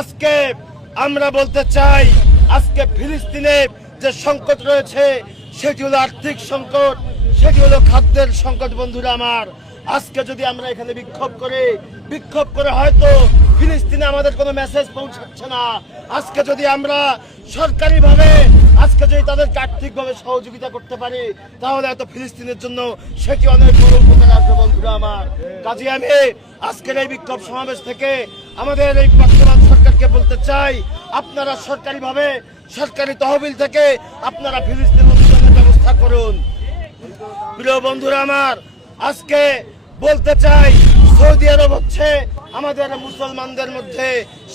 আজকে আমরা বলতে চাই, আজকে ফিলিস্তিনে যে সংকট রয়েছে, সেটি হলো আর্থিক সংকট, সেটি হলো খাদ্যের সংকট, বন্ধুরা আমার। আজকে যদি আমরা এখানে বিক্ষোভ করে বিক্ষোভ করে হয়তো ফিলিস্তিনে আমাদের কোনো মেসেজ পৌঁছাচ্ছে না। আজকে যদি আমরা সরকারিভাবে, আজকে যদি তাদেরকে আর্থিকভাবে সহযোগিতা করতে পারি, তাহলে এত ফিলিস্তিনের জন্য সেটি অনেক বড় উপকার আসবে, বন্ধুরা আমার। কাজে আমি আজকের এই বিক্ষোভ সমাবেশ থেকে আমাদের এই বর্তমান সরকারকে বলতে চাই, আপনারা সরকারিভাবে, সরকারি তহবিল থেকে আপনারা ফিলিস্তিন উন্নয়নের ব্যবস্থা করুন। প্রিয় বন্ধুরা আমার, আজকে বলতে চাই, সৌদি আরব হচ্ছে আমাদের মুসলমানদের মধ্যে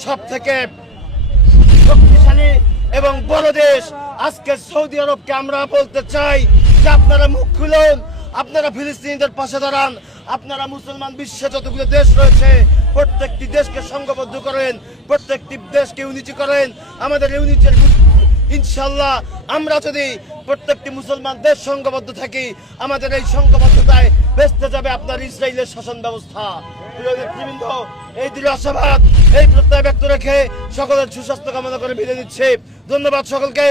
সব থেকে শক্তিশালী এবং বড় দেশ আজকে সৌদি আরবকে আমরা বলতে চাই যে আপনারা মুখ খুলুন, আপনারা ফিলিস্তিনিদের পাশে দাঁড়ান, আপনারা মুসলমান বিশ্বে যতগুলো দেশ রয়েছে, প্রত্যেকটি দেশকে সংঘবদ্ধ করেন, প্রত্যেকটি দেশকে ইউনিটি করেন, আমাদের ইউনিটির ইনশাল্লাহ আমরা যদি প্রত্যেকটি মুসলমান দেশ সংঘবদ্ধ থাকি আমাদের এই সংঘবদ্ধতায় বেসতে যাবে আপনার ইসরায়েলের শাসন ব্যবস্থা। এই দৃঢ় আশাবাদ, এই প্রত্যয় ব্যক্ত রেখে সকলের সুস্বাস্থ্য কামনা করে বিদায় দিচ্ছে ধন্যবাদ সকলকে।